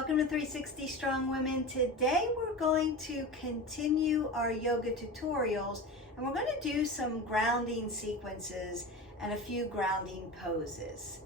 Welcome to 360 Strong Women. Today we're going to continue our yoga tutorials and we're going to do some grounding sequences and a few grounding poses.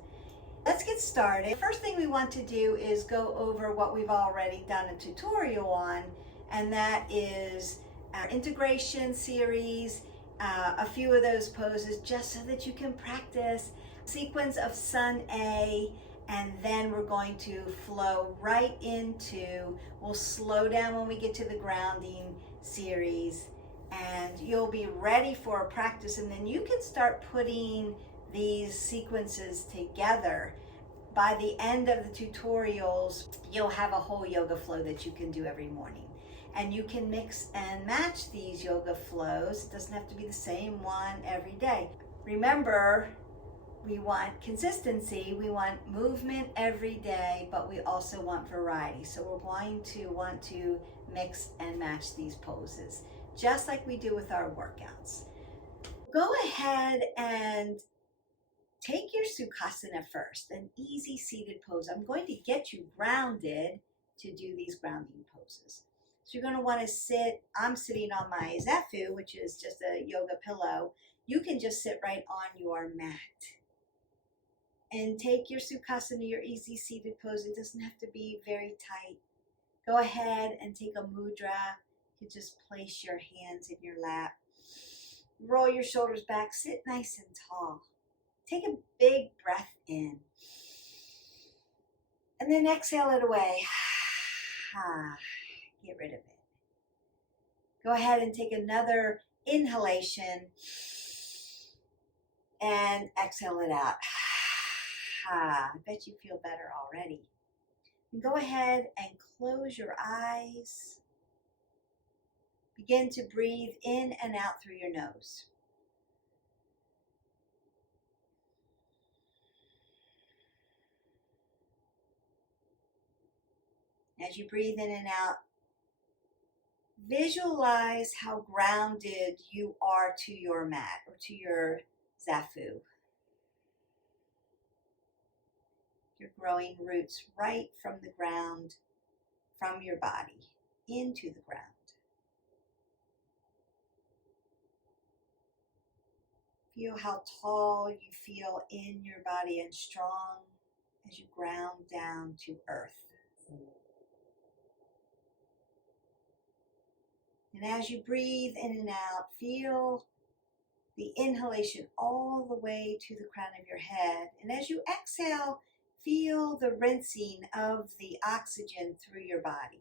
Let's get started. First thing we want to do is go over what we've already done a tutorial on, and that is our integration series, a few of those poses just so that you can practice. Sequence of Sun A, and then we're going to flow right into, we'll slow down when we get to the grounding series, and you'll be ready for a practice, and then you can start putting these sequences together. By the end of the tutorials, you'll have a whole yoga flow that you can do every morning. And you can mix and match these yoga flows. It doesn't have to be the same one every day. Remember, we want consistency, we want movement every day, but we also want variety. So we're going to want to mix and match these poses, just like we do with our workouts. Go ahead and take your Sukhasana first, an easy seated pose. I'm going to get you grounded to do these grounding poses. So you're going to want to sit, I'm sitting on my Zafu, which is just a yoga pillow. You can just sit right on your mat. And take your Sukhasana, your easy seated pose. It doesn't have to be very tight. Go ahead and take a mudra. You can just place your hands in your lap. Roll your shoulders back. Sit nice and tall. Take a big breath in. And then exhale it away. Get rid of it. Go ahead and take another inhalation and exhale it out. I bet you feel better already. And go ahead and close your eyes. Begin to breathe in and out through your nose. As you breathe in and out, visualize how grounded you are to your mat or to your Zafu. You're growing roots right from the ground, from your body, into the ground. Feel how tall you feel in your body and strong as you ground down to earth. And as you breathe in and out, feel the inhalation all the way to the crown of your head. And as you exhale, feel the rinsing of the oxygen through your body.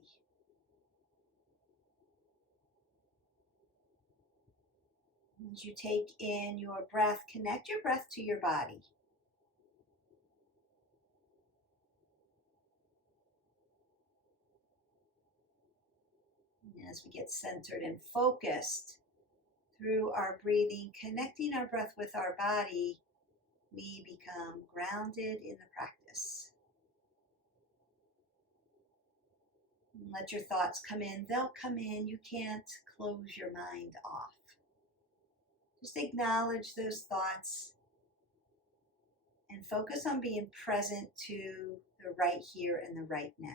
As you take in your breath, connect your breath to your body. And as we get centered and focused through our breathing, connecting our breath with our body, we become grounded in the practice. Let your thoughts come in. They'll come in. You can't close your mind off. Just acknowledge those thoughts and focus on being present to the right here and the right now.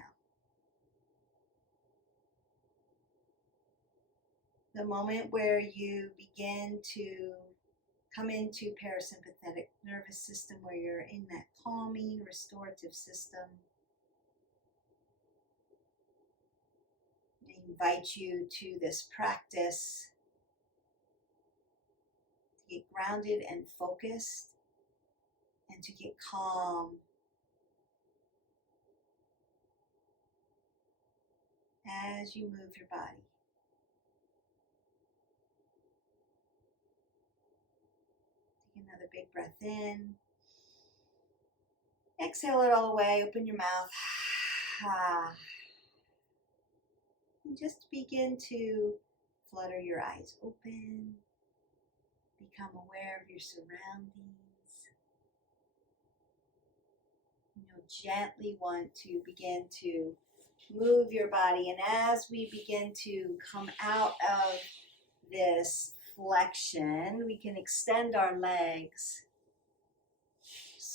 The moment where you begin to come into parasympathetic nervous system, where you're in that calming, restorative system. I invite you to this practice to get grounded and focused and to get calm as you move your body. Another big breath in. Exhale it all away. Open your mouth. And just begin to flutter your eyes open. Become aware of your surroundings. You'll gently want to begin to move your body. And as we begin to come out of this flexion, we can extend our legs,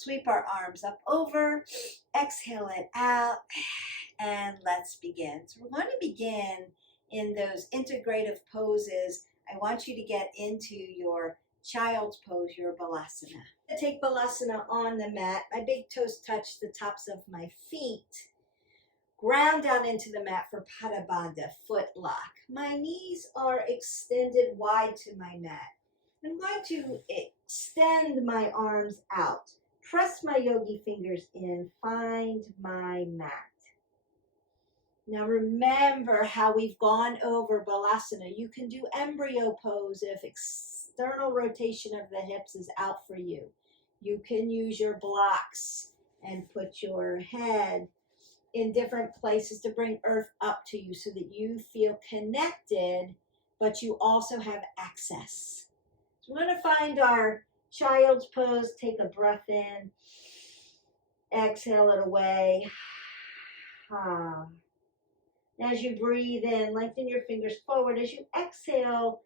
Sweep our arms up over, exhale it out, and let's begin. So we're going to begin in those integrative poses. I want you to get into your child's pose, your balasana. I take balasana on the mat. My big toes touch the tops of my feet. Ground down into the mat for Pada Bandha, foot lock. My knees are extended wide to my mat. I'm going to extend my arms out. Press my yogi fingers in, find my mat. Now remember how we've gone over balasana. You can do embryo pose if external rotation of the hips is out for you. You can use your blocks and put your head in different places to bring earth up to you so that you feel connected, but you also have access. So we're going to find our child's pose. Take a breath in. Exhale it away. As you breathe in, lengthen your fingers forward. As you exhale,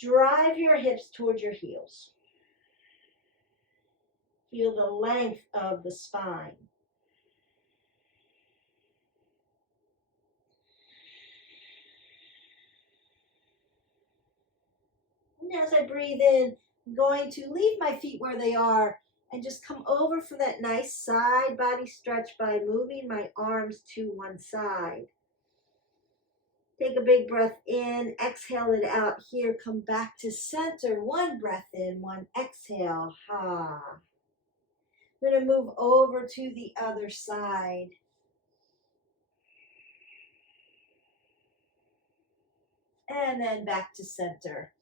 drive your hips towards your heels. Feel the length of the spine. And as I breathe in, I'm going to leave my feet where they are and just come over for that nice side body stretch by moving my arms to one side. Take a big breath in, exhale it out here, come back to center. One breath in, one exhale. I'm going to move over to the other side. And then back to center.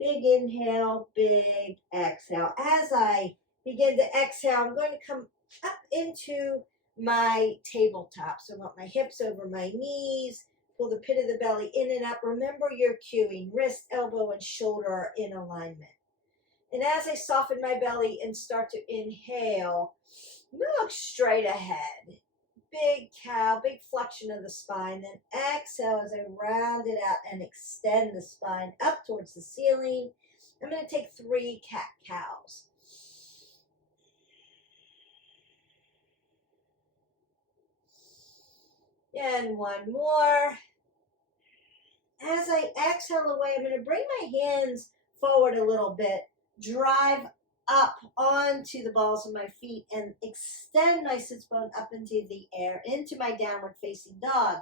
Big inhale, big exhale. As I begin to exhale, I'm going to come up into my tabletop. So I want my hips over my knees. Pull the pit of the belly in and up. Remember your cueing. Wrist, elbow, and shoulder are in alignment. And as I soften my belly and start to inhale, look straight ahead. Big cow, big flexion of the spine. Then exhale as I round it out and extend the spine up towards the ceiling. I'm going to take 3 cat-cows. And one more. As I exhale away, I'm going to bring my hands forward a little bit, drive up onto the balls of my feet, and extend my sits bone up into the air, into my downward facing dog.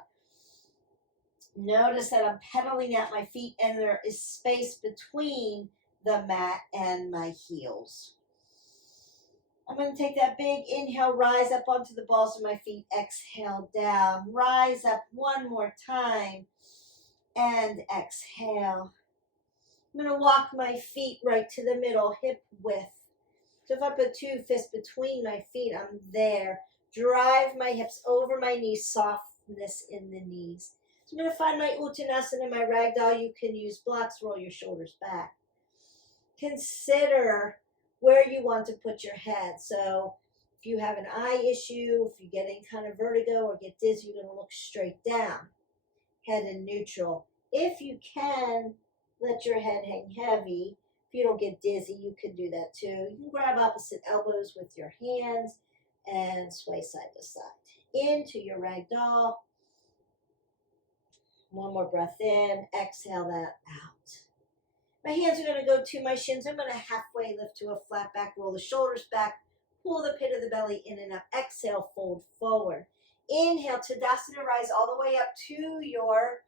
Notice that I'm pedaling out my feet, and there is space between the mat and my heels. I'm going to take that big inhale, rise up onto the balls of my feet, exhale down, rise up one more time, and exhale. I'm going to walk my feet right to the middle, hip width. So if I put 2 fists between my feet, I'm there. Drive my hips over my knees, softness in the knees. So I'm going to find my Uttanasana, my ragdoll. You can use blocks, roll your shoulders back. Consider where you want to put your head. So if you have an eye issue, if you get any kind of vertigo or get dizzy, you're going to look straight down. Head in neutral. If you can, let your head hang heavy. If you don't get dizzy, you can do that too. You can grab opposite elbows with your hands and sway side to side. Into your ragdoll. One more breath in. Exhale that out. My hands are going to go to my shins. I'm going to halfway lift to a flat back. Roll the shoulders back. Pull the pit of the belly in and up. Exhale, fold forward. Inhale, Tadasana, rise all the way up to your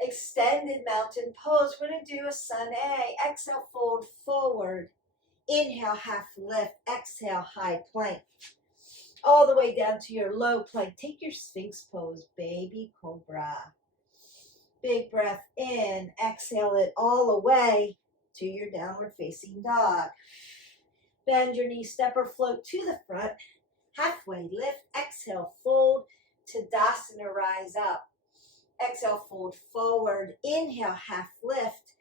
extended mountain pose. We're going to do a sun A. Exhale, fold forward. Inhale, half lift. Exhale, high plank. All the way down to your low plank. Take your Sphinx pose, baby cobra. Big breath in. Exhale it all the way to your downward facing dog. Bend your knees, step or float to the front. Halfway lift. Exhale, fold. Tadasana, rise up. Exhale, fold forward. Inhale, half lift.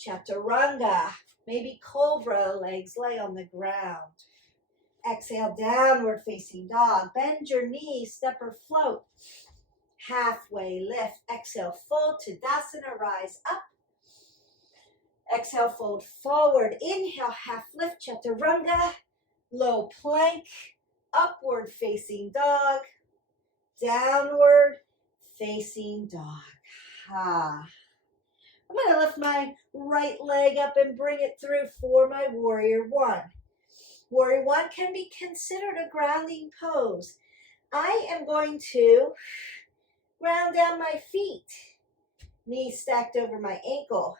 Chaturanga. Maybe cobra, legs lay on the ground. Exhale, downward facing dog. Bend your knees, step or float. Halfway lift. Exhale, fold. Tadasana, rise up. Exhale, fold forward. Inhale, half lift. Chaturanga. low plank, upward facing dog, downward facing dog. Ah. I'm going to lift my right leg up and bring it through for my warrior one. Warrior one can be considered a grounding pose. I am going to ground down my feet. Knees stacked over my ankle.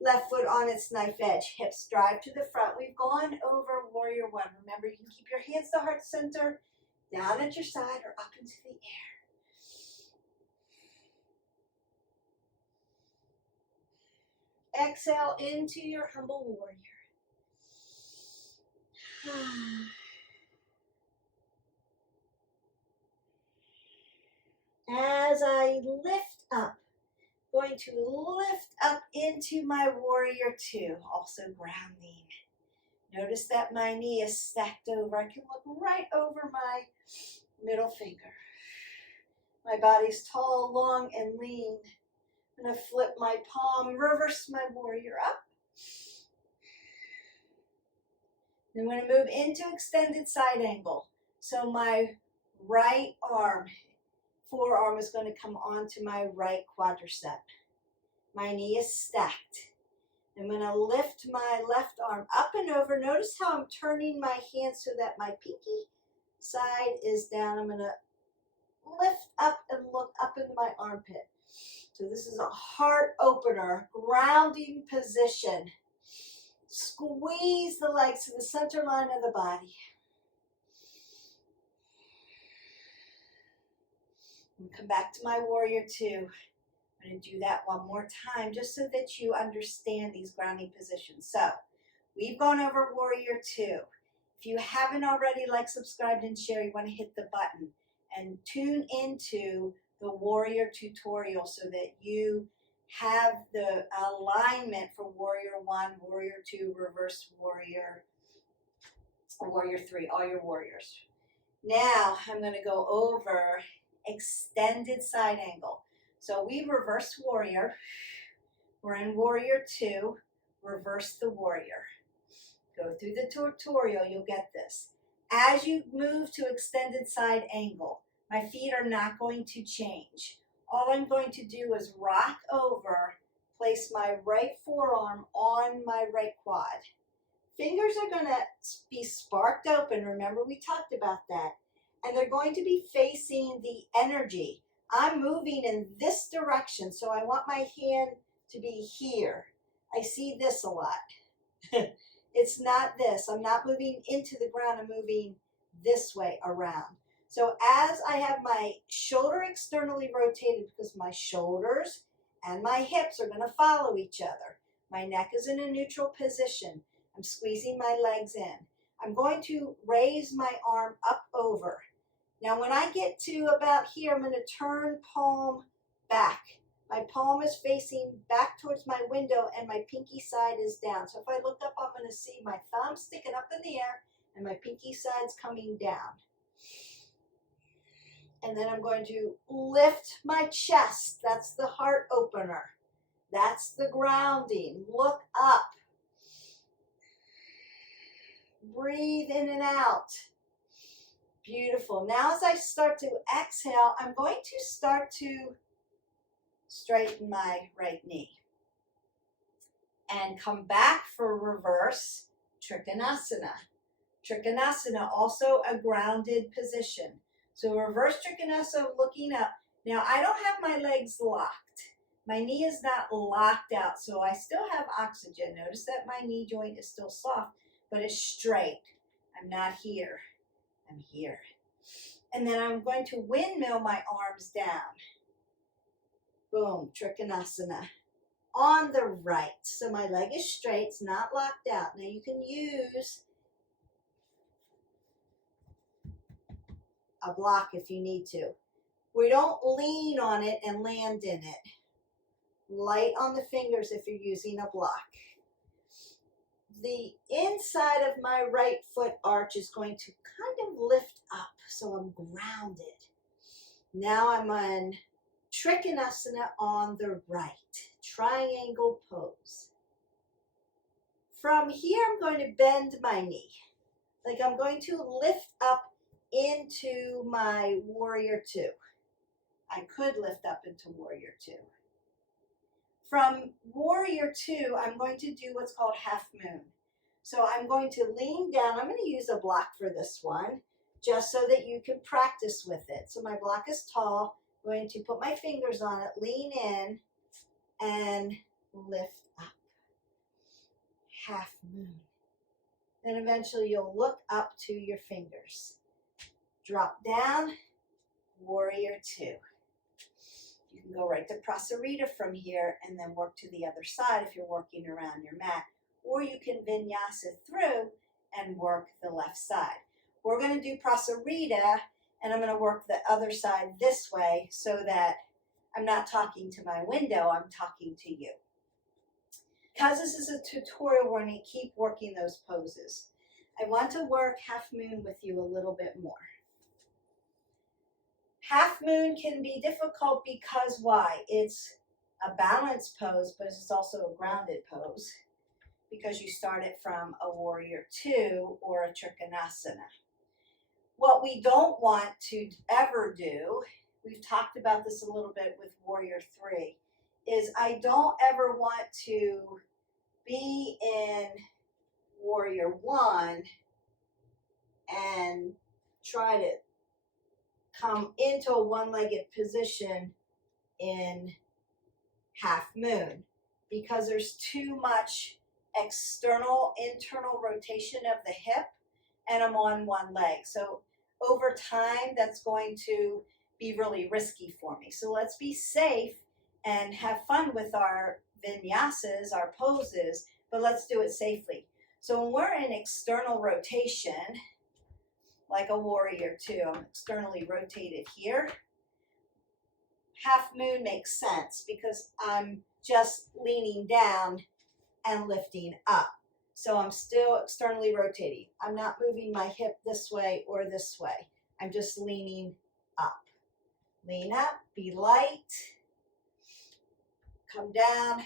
Left foot on its knife edge. Hips drive to the front. We've gone over warrior one. Remember, you can keep your hands to heart center, down at your side or up into the air. Exhale into your humble warrior. As I lift up, going to lift up into my warrior two, also grounding. Notice that my knee is stacked over. I can look right over my middle finger. My body's tall, long, and lean. I'm going to flip my palm, reverse my warrior up. I'm going to move into extended side angle. So my right arm, forearm is going to come onto my right quadricep. My knee is stacked. I'm going to lift my left arm up and over. Notice how I'm turning my hand so that my pinky side is down. I'm going to lift up and look up into my armpit. So this is a heart opener, grounding position. Squeeze the legs to the center line of the body. And come back to my warrior two. I'm going to do that one more time just so that you understand these grounding positions. So we've gone over warrior two. If you haven't already liked, subscribed, and shared, you want to hit the button and tune into the warrior tutorial so that you have the alignment for warrior one, warrior two, reverse warrior, warrior three, all your warriors. Now I'm going to go over extended side angle. So we reverse warrior. We're in warrior two, reverse the warrior. Go through the tutorial, you'll get this. As you move to extended side angle, my feet are not going to change. All I'm going to do is rock over, place my right forearm on my right quad. Fingers are going to be sparked open. Remember, we talked about that. And they're going to be facing the energy. I'm moving in this direction, so I want my hand to be here. I see this a lot. It's not this. I'm not moving into the ground. I'm moving this way around. So as I have my shoulder externally rotated, because my shoulders and my hips are going to follow each other. My neck is in a neutral position. I'm squeezing my legs in. I'm going to raise my arm up over. Now when I get to about here, I'm going to turn palm back. My palm is facing back towards my window and my pinky side is down. So if I look up, I'm going to see my thumb sticking up in the air and my pinky side's coming down. And then I'm going to lift my chest. That's the heart opener. That's the grounding. Look up. Breathe in and out. Beautiful. Now as I start to exhale, I'm going to start to straighten my right knee. And come back for reverse Trikonasana. Trikonasana, also a grounded position. So reverse Trikonasana, looking up. Now I don't have my legs locked. My knee is not locked out, so I still have oxygen. Notice that my knee joint is still soft, but it's straight. I'm not here. I'm here. And then I'm going to windmill my arms down. Boom, Trikonasana. On the right. So my leg is straight, it's not locked out. Now you can use a block if you need to. We don't lean on it and land in it. Light on the fingers if you're using a block. The inside of my right foot arch is going to kind of lift up, so I'm grounded. Now I'm on Trikonasana on the right, triangle pose. From here, I'm going to bend my knee. like I'm going to lift up into my warrior two. I could lift up into warrior two. From warrior two, I'm going to do what's called half moon. So I'm going to lean down. I'm going to use a block for this one, just so that you can practice with it. So my block is tall. I'm going to put my fingers on it, lean in, and lift up. Half moon. Then eventually you'll look up to your fingers. Drop down, warrior two. You can go right to prasarita from here and then work to the other side if you're working around your mat. Or you can vinyasa through and work the left side. We're going to do prasarita, and I'm going to work the other side this way so that I'm not talking to my window, I'm talking to you. Because this is a tutorial, we're going to keep working those poses. I want to work half moon with you a little bit more. Half moon can be difficult because why? It's a balanced pose, but it's also a grounded pose because you start it from a warrior two or a trikonasana. What we don't want to ever do, we've talked about this a little bit with warrior three, is I don't ever want to be in warrior one and try to come into a one-legged position in half moon because there's too much internal rotation of the hip, and I'm on one leg. So over time, that's going to be really risky for me. So let's be safe and have fun with our vinyasas, our poses, but let's do it safely. So when we're in external rotation, like a warrior two, I'm externally rotated here. Half moon makes sense because I'm just leaning down and lifting up. So I'm still externally rotating. I'm not moving my hip this way or this way. I'm just leaning up. Lean up, be light. Come down,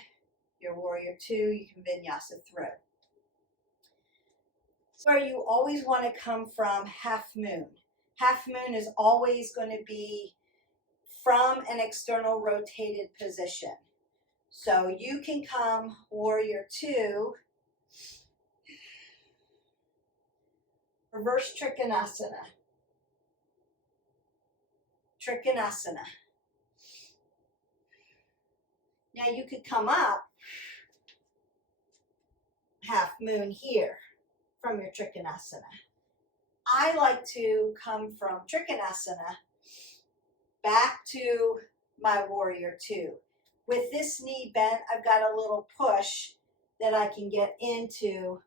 your warrior two, you can vinyasa through. So you always want to come from half moon. Half moon is always going to be from an external rotated position. So you can come warrior two, reverse trikonasana. Trikonasana. Now you could come up half moon here from your trikonasana. I like to come from trikonasana back to my warrior two. With this knee bent, I've got a little push that I can get into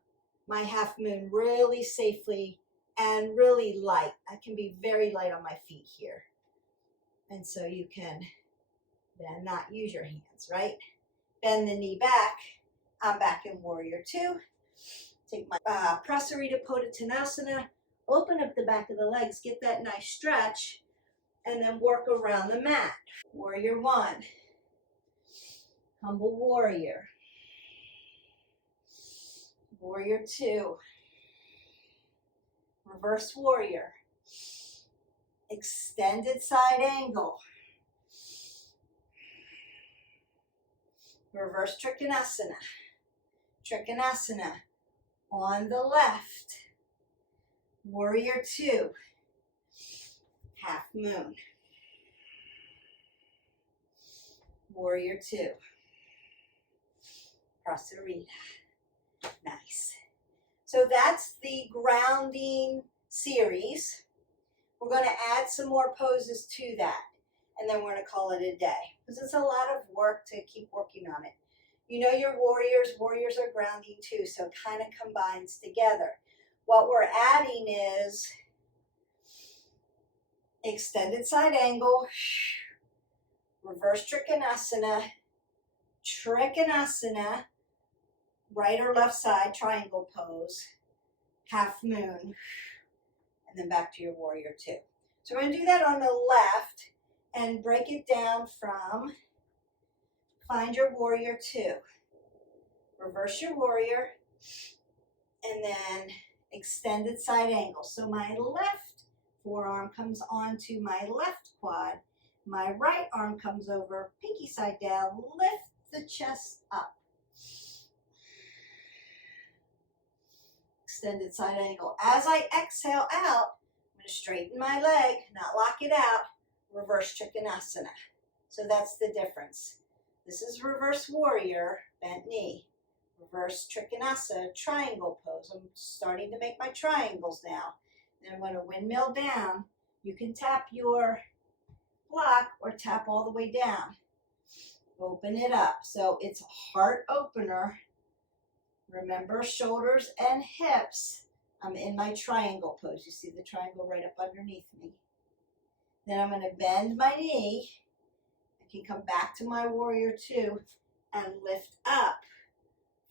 my half moon really safely and really light. I can be very light on my feet here. And so you can then not use your hands, right? Bend the knee back. I'm back in warrior two. Take my prasarita pottanasana, open up the back of the legs, get that nice stretch, and then work around the mat. Warrior one, humble warrior. Warrior two, reverse warrior. Extended side angle. Reverse trikonasana. Trikonasana on the left. Warrior two. Half moon. Warrior two. Prasarita. Nice. So that's the grounding series. We're going to add some more poses to that, and then we're going to call it a day because it's a lot of work to keep working on it. You know your warriors. Warriors are grounding too, so it kind of combines together. What we're adding is extended side angle, reverse trikonasana, trikonasana, right or left side triangle pose, half moon, and then back to your warrior two. So we're going to do that on the left and break it down from, find your warrior two, reverse your warrior, and then extended side angle. So my left forearm comes onto my left quad. My right arm comes over, pinky side down, lift the chest up. Extended side angle. As I exhale out, I'm going to straighten my leg, not lock it out, reverse trikonasana. So that's the difference. This is reverse warrior, bent knee. Reverse trikonasana, triangle pose. I'm starting to make my triangles now. Then I'm going to windmill down. You can tap your block or tap all the way down. Open it up. So it's a heart opener. Remember, shoulders and hips. I'm in my triangle pose. You see the triangle right up underneath me. Then I'm going to bend my knee. I can come back to my warrior two and lift up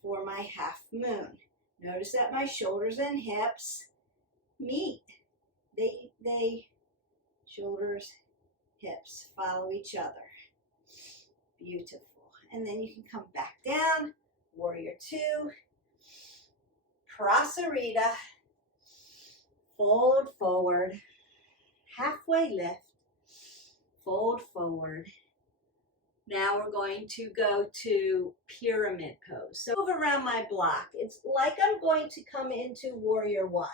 for my half moon. Notice that my shoulders and hips meet. They shoulders, hips follow each other. Beautiful. And then you can come back down, warrior two, prasarita, fold forward, halfway lift, fold forward. Now we're going to go to pyramid pose. So move around my block. It's like I'm going to come into warrior one.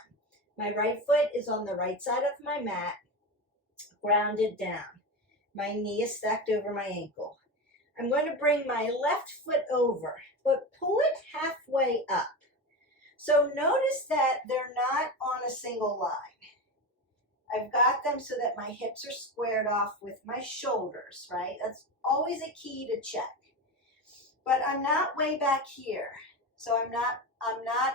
My right foot is on the right side of my mat, grounded down. My knee is stacked over my ankle. I'm going to bring my left foot over, but pull it halfway up. So notice that they're not on a single line. I've got them so that my hips are squared off with my shoulders, right? That's always a key to check. But I'm not way back here. So I'm not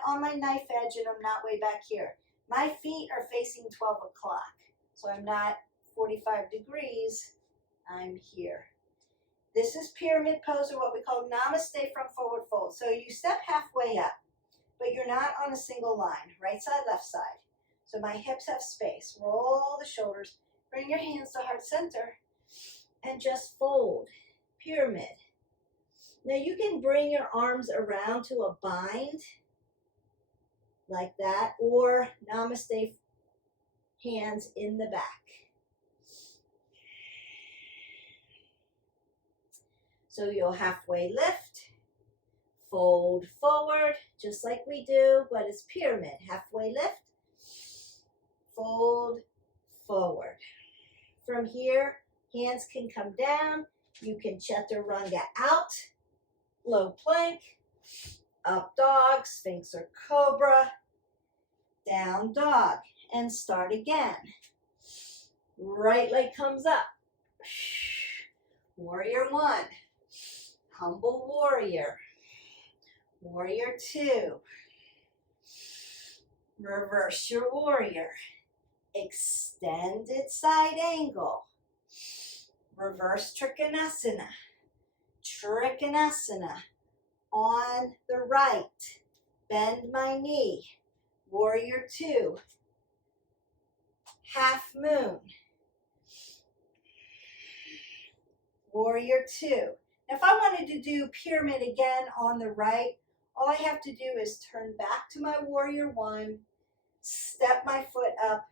on my knife edge and I'm not way back here. My feet are facing 12 o'clock. So I'm not 45 degrees, I'm here. This is pyramid pose, or what we call namaste from forward fold. So you step halfway up, but you're not on a single line, right side, left side. So my hips have space. Roll the shoulders, bring your hands to heart center, and just fold, pyramid. Now you can bring your arms around to a bind, like that, or namaste, hands in the back. So you'll halfway lift, fold forward, just like we do, but it's pyramid. Halfway lift, fold forward. From here, hands can come down. You can chaturanga out, low plank, up dog, sphinx or cobra, down dog, and start again. Right leg comes up. Warrior one, humble warrior. Warrior two, reverse your warrior. Extended side angle. Reverse trikonasana. Trikonasana. On the right. Bend my knee. Warrior two. Half moon. Warrior two. Now if I wanted to do pyramid again on the right, all I have to do is turn back to my warrior one, step my foot up,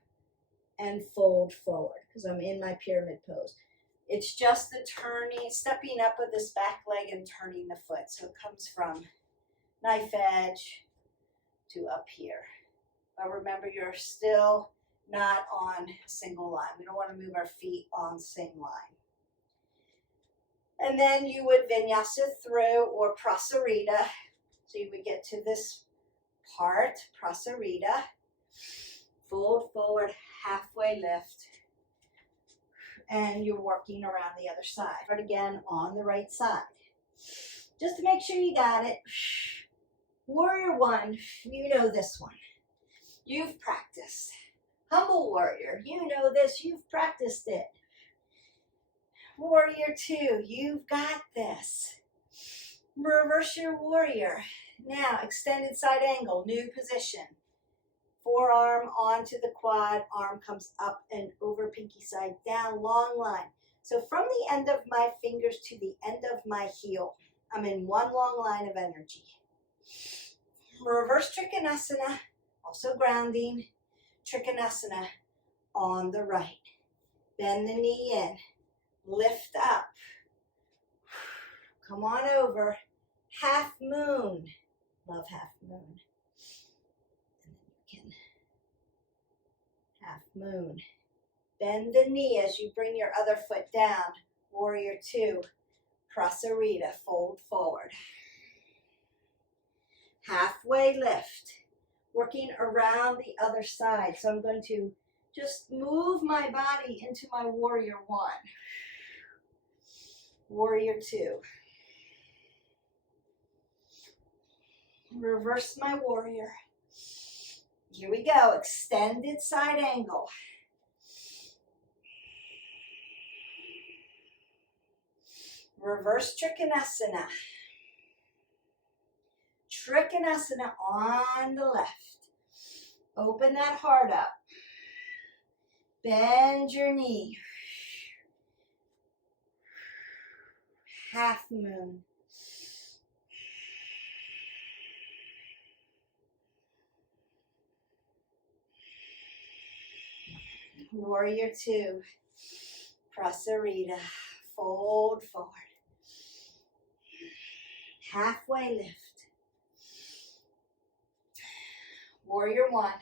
and fold forward because I'm in my pyramid pose. It's just the turning, stepping up with this back leg and turning the foot. So it comes from knife edge to up here. But remember, you're still not on a single line. We don't want to move our feet on the same line. And then you would vinyasa through or prasarita. So you would get to this part, prasarita. Fold forward, halfway lift. And you're working around the other side. But again, on the right side. Just to make sure you got it. Warrior one, you know this one. You've practiced. Humble warrior, you know this, you've practiced it. Warrior two, you've got this. Reverse your warrior. Now, extended side angle, new position. Forearm onto the quad, arm comes up and over, pinky side down, long line. So from the end of my fingers to the end of my heel, I'm in one long line of energy. Reverse trikonasana. I'll Also grounding, Trikonasana on the right. Bend the knee in, lift up. Come on over, half moon. Love half moon. And then you can half moon. Bend the knee as you bring your other foot down. Warrior two, prasarita, fold forward. Halfway lift, working around the other side. So I'm going to just move my body into my warrior one. Warrior two. Reverse my warrior. Here we go, extended side angle. Reverse Trikonasana. Trikonasana on the left. Open that heart up. Bend your knee. Half moon. Warrior two. Prasarita. Fold forward. Halfway lift. Warrior one.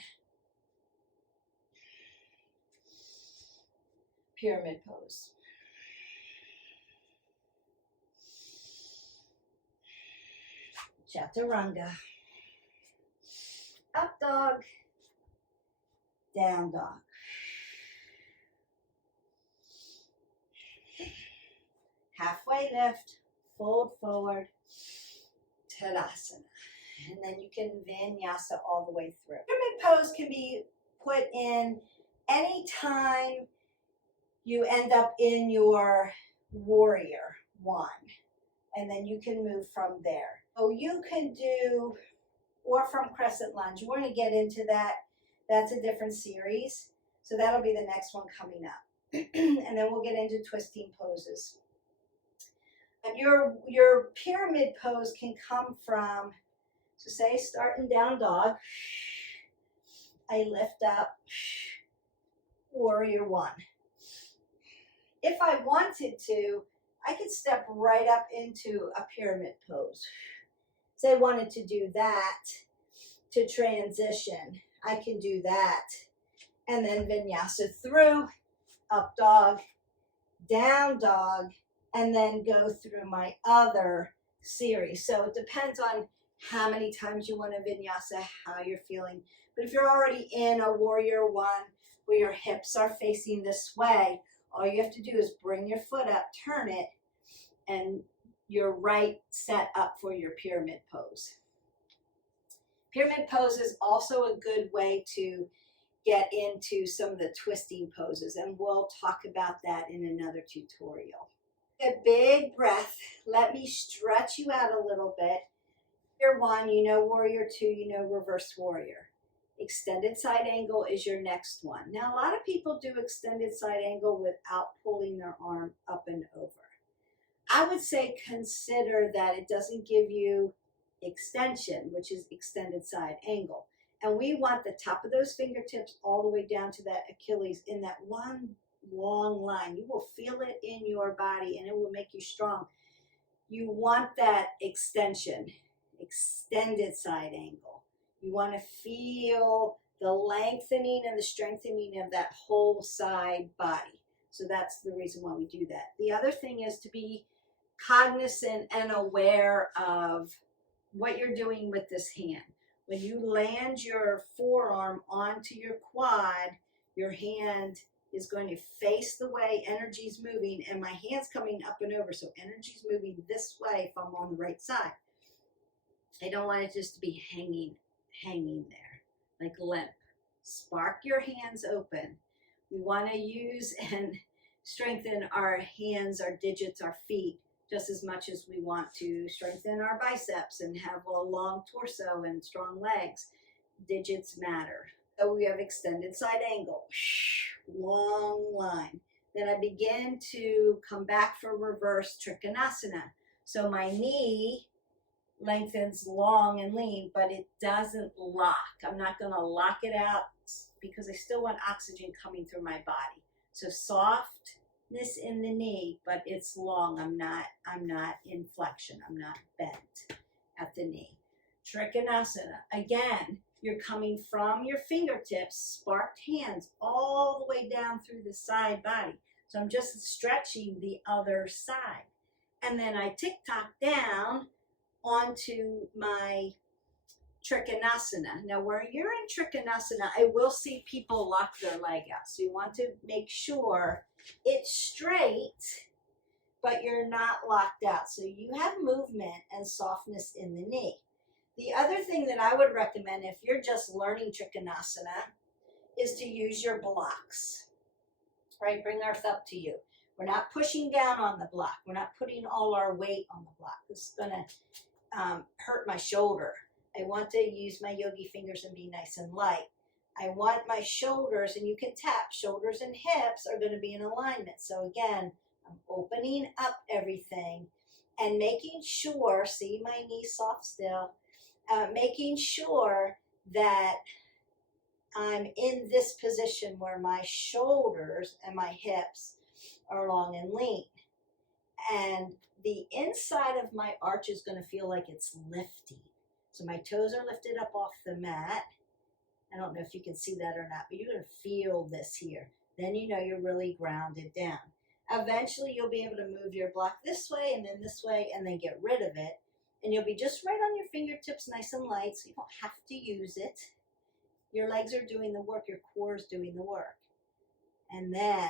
Pyramid pose. Chaturanga. Up dog. Down dog. Halfway lift. Fold forward. Tadasana. And then you can vinyasa all the way through. Pyramid pose can be put in any time you end up in your warrior one. And then you can move from there. So you can do, or from crescent lunge. We're going to get into that. That's a different series. So that'll be the next one coming up. And then we'll get into twisting poses. And your pyramid pose can come from, so say starting down dog, I lift up, warrior one. If I wanted to, I could step right up into a pyramid pose. Say I wanted to do that to transition, I can do that. And then vinyasa through, up dog, down dog, and then go through my other series. So it depends on how many times you want to vinyasa, how you're feeling. But if you're already in a warrior one where your hips are facing this way, all you have to do is bring your foot up, turn it, and you're right set up for your pyramid pose. Pyramid pose is also a good way to get into some of the twisting poses, and we'll talk about that in another tutorial. A big breath. Let me stretch you out a little bit. Warrior one, you know warrior two, you know reverse warrior. Extended side angle is your next one. Now, a lot of people do extended side angle without pulling their arm up and over. I would say consider that it doesn't give you extension, which is extended side angle. And we want the top of those fingertips all the way down to that Achilles in that one long line. You will feel it in your body and it will make you strong. You want that extension, extended side angle. You want to feel the lengthening and the strengthening of that whole side body. So that's the reason why we do that. The other thing is to be cognizant and aware of what you're doing with this hand. When you land your forearm onto your quad, your hand is going to face the way energy's moving, and my hand's coming up and over, so energy's moving this way if I'm on the right side. I don't want it just to be hanging there, like limp. Spark your hands open. We want to use and strengthen our hands, our digits, our feet, just as much as we want to strengthen our biceps and have a long torso and strong legs. Digits matter. So we have extended side angle, long line. Then I begin to come back for reverse Trikonasana. So my knee lengthens long and lean, but it doesn't lock. I'm not going to lock it out because I still want oxygen coming through my body. So softness in the knee, but it's long. I'm not in flexion. I'm not bent at the knee. Trikonasana. Again, you're coming from your fingertips, sparked hands, all the way down through the side body. So I'm just stretching the other side. And then I tick-tock down onto my Trikonasana. Now, where you're in Trikonasana, I will see people lock their leg out. So you want to make sure it's straight, but you're not locked out. So you have movement and softness in the knee. The other thing that I would recommend if you're just learning Trikonasana is to use your blocks, right? Bring earth up to you. We're not pushing down on the block. We're not putting all our weight on the block. This is going to hurt my shoulder. I want to use my yogi fingers and be nice and light. I want my shoulders, and you can tap, shoulders and hips are going to be in alignment. So again, I'm opening up everything and making sure, see my knee soft still, making sure that I'm in this position where my shoulders and my hips are long and lean. And the inside of my arch is going to feel like it's lifting. So my toes are lifted up off the mat. I don't know if you can see that or not, but you're going to feel this here. Then you know you're really grounded down. Eventually you'll be able to move your block this way and then get rid of it. And you'll be just right on your fingertips, nice and light, so you don't have to use it. Your legs are doing the work, your core is doing the work. And then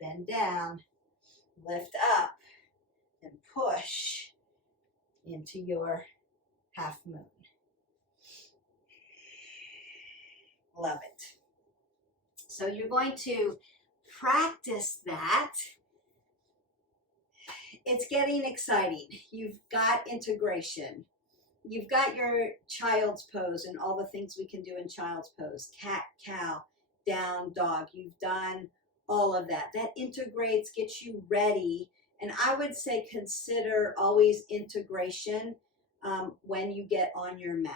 bend down, lift up, and push into your half moon. Love it. So you're going to practice that. It's getting exciting. You've got integration. You've got your child's pose and all the things we can do in child's pose. Cat, cow, down, dog. You've done all of that. That integrates, gets you ready. And I would say consider always integration when you get on your mat.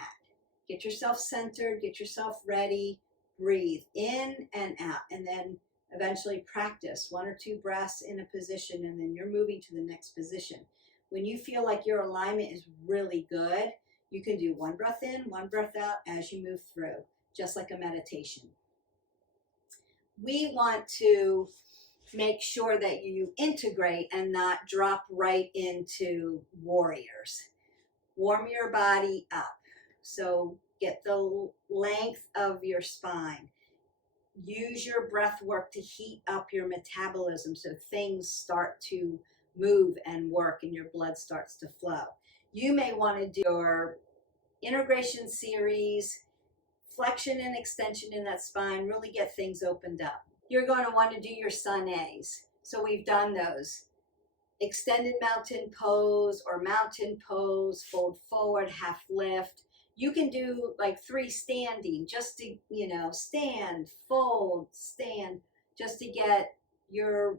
Get yourself centered, get yourself ready, breathe in and out, and then eventually practice 1 or 2 breaths in a position, and then you're moving to the next position. When you feel like your alignment is really good, you can do 1 breath in, 1 breath out as you move through, just like a meditation. We want to make sure that you integrate and not drop right into warriors. Warm your body up. So get the length of your spine. Use your breath work to heat up your metabolism so things start to move and work and your blood starts to flow. You may want to do your integration series, flexion and extension in that spine, really get things opened up. You're going to want to do your sun A's. So we've done those. Extended mountain pose or mountain pose, fold forward, half lift. You can do like 3 standing just to, stand, fold, stand, just to get your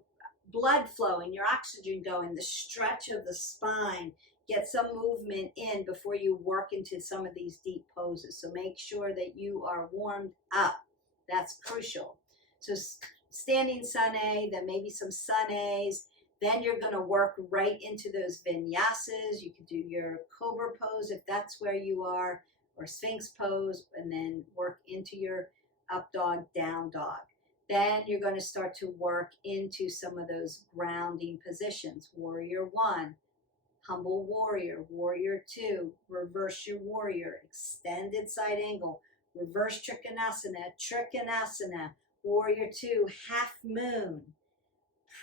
blood flowing, your oxygen going, the stretch of the spine, get some movement in before you work into some of these deep poses. So make sure that you are warmed up. That's crucial. So standing sun A, then maybe some sun A's. Then you're going to work right into those vinyasas. You can do your cobra pose if that's where you are, or sphinx pose, and then work into your up dog, down dog. Then you're going to start to work into some of those grounding positions. Warrior 1, humble warrior, warrior 2, reverse your warrior, extended side angle, reverse trikonasana, trikonasana, warrior 2, half moon,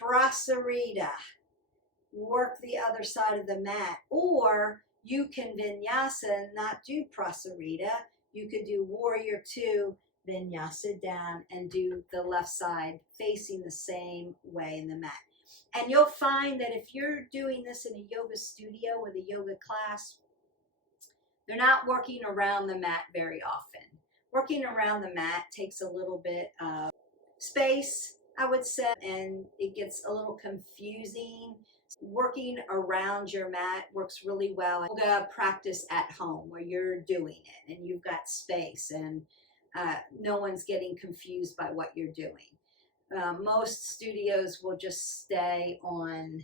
prasarita, work the other side of the mat. Or you can vinyasa and not do prasarita. You could do warrior 2, vinyasa down, and do the left side facing the same way in the mat. And you'll find that if you're doing this in a yoga studio with a yoga class, they're not working around the mat very often. Working around the mat takes a little bit of space, I would say, and it gets a little confusing. Working around your mat works really well. Yoga practice at home where you're doing it and you've got space and no one's getting confused by what you're doing. Most studios will just stay on.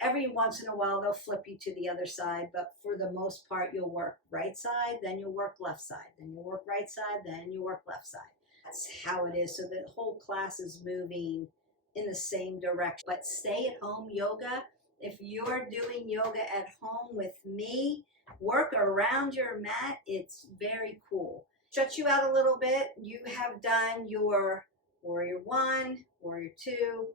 Every once in a while, they'll flip you to the other side, but for the most part, you'll work right side, then you'll work left side, then you'll work right side, then you work left side. That's how it is. So the whole class is moving in the same direction. But stay at home yoga, if you're doing yoga at home with me, work around your mat. It's very cool. Stretch you out a little bit. You have done your warrior one, warrior two,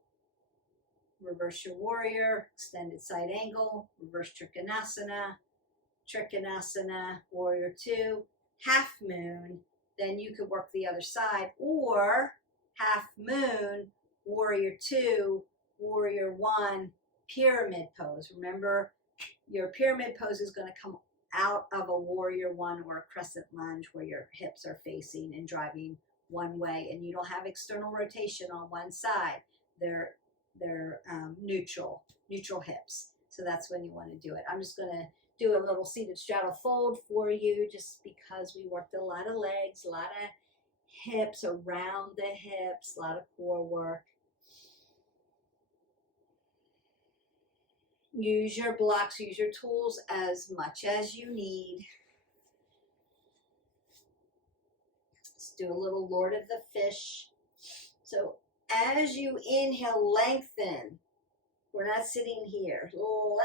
reverse your warrior, extended side angle, reverse trikonasana, warrior two, half moon. Then you could work the other side, or half moon, warrior two, warrior one, pyramid pose. Remember, your pyramid pose is going to come out of a warrior one or a crescent lunge where your hips are facing and driving one way, and you don't have external rotation on one side. They're neutral hips. So that's when you want to do it. I'm just going to do a little seated straddle fold for you, just because we worked a lot of legs, a lot of hips, around the hips, a lot of core work. Use your blocks, use your tools as much as you need. Let's do a little Lord of the Fish. So as you inhale, lengthen. We're not sitting here.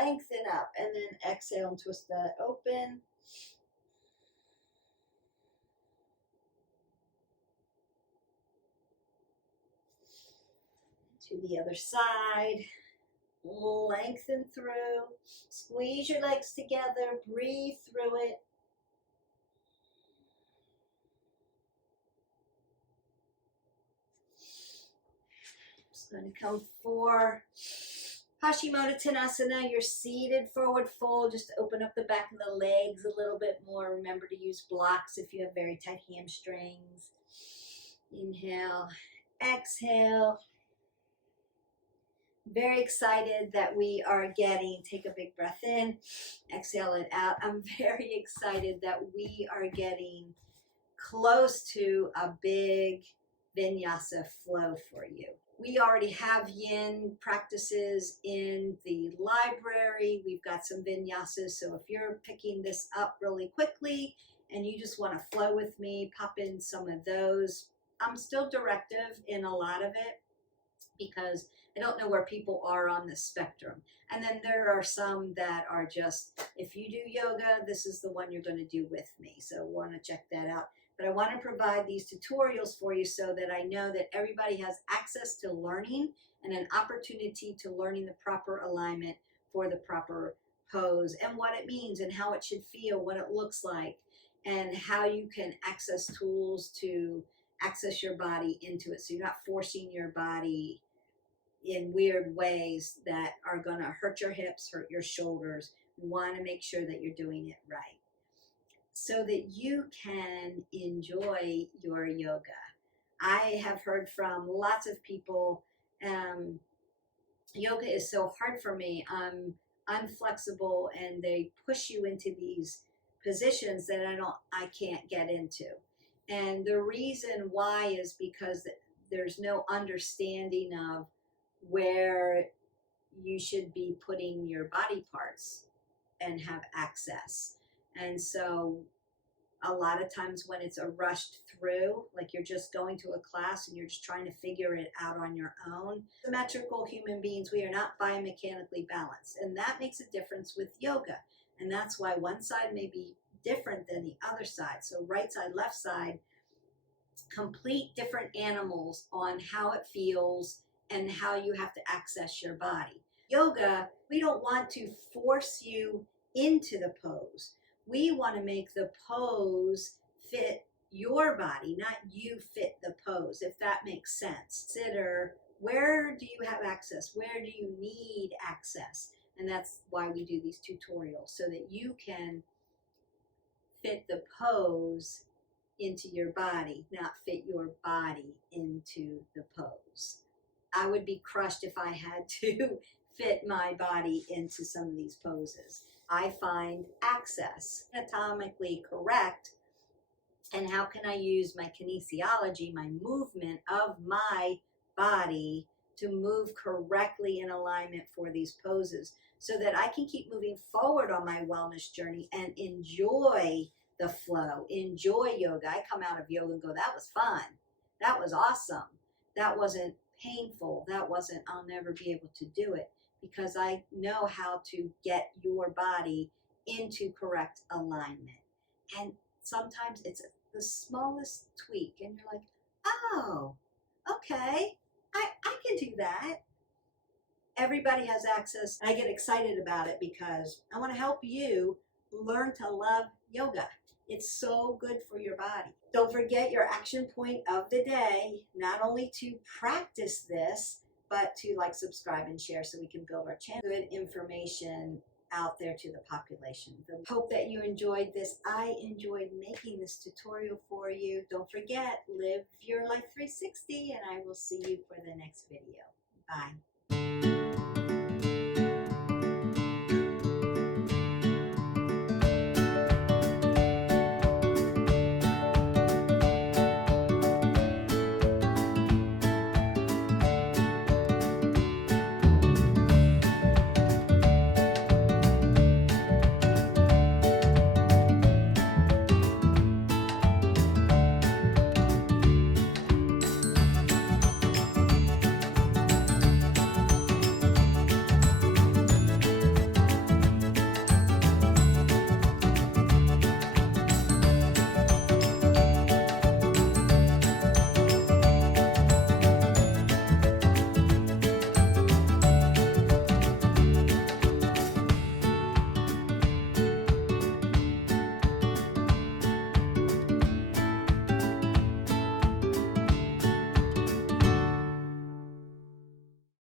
Lengthen up, and then exhale and twist that open. To the other side. Lengthen through. Squeeze your legs together. Breathe through it. Just going to come for Paschimottanasana. You're seated forward fold. Just open up the back of the legs a little bit more. Remember to use blocks if you have very tight hamstrings. Inhale, exhale. Very excited that we are getting, take a big breath in, exhale it out. I'm very excited that we are getting close to a big vinyasa flow for you. We already have yin practices in the library. We've got some vinyasas. So if you're picking this up really quickly and you just want to flow with me, pop in some of those. I'm still directive in a lot of it because I don't know where people are on the spectrum. And then there are some that are just, if you do yoga, this is the one you're going to do with me. So want to check that out. But I want to provide these tutorials for you so that I know that everybody has access to learning and an opportunity to learning the proper alignment for the proper pose and what it means and how it should feel, what it looks like, and how you can access tools to access your body into it. So you're not forcing your body in weird ways that are going to hurt your hips, hurt your shoulders. You want to make sure that you're doing it right so that you can enjoy your yoga. I have heard from lots of people, yoga is so hard for me. I'm unflexible, and they push you into these positions that I can't get into. And the reason why is because there's no understanding of where you should be putting your body parts and have access. And so a lot of times when it's a rushed through, like you're just going to a class and you're just trying to figure it out on your own. Symmetrical human beings, we are not biomechanically balanced. And that makes a difference with yoga. And that's why one side may be different than the other side. So right side, left side, complete different animals on how it feels and how you have to access your body. Yoga, we don't want to force you into the pose. We want to make the pose fit your body, not you fit the pose, if that makes sense. Consider, where do you have access? Where do you need access? And that's why we do these tutorials, so that you can fit the pose into your body, not fit your body into the pose. I would be crushed if I had to fit my body into some of these poses. I find access anatomically correct, and how can I use my kinesiology, my movement of my body, to move correctly in alignment for these poses so that I can keep moving forward on my wellness journey and enjoy the flow, enjoy yoga. I come out of yoga and go, that was fun. That was awesome. That wasn't painful. That wasn't, I'll never be able to do it, because I know how to get your body into correct alignment. And sometimes it's the smallest tweak and you're like, oh, okay, I can do that. Everybody has access. I get excited about it because I want to help you learn to love yoga. It's so good for your body. Don't forget your action point of the day, not only to practice this, but to like, subscribe, and share so we can build our channel. Good information out there to the population. Hope that you enjoyed this. I enjoyed making this tutorial for you. Don't forget, live your life 360, and I will see you for the next video. Bye.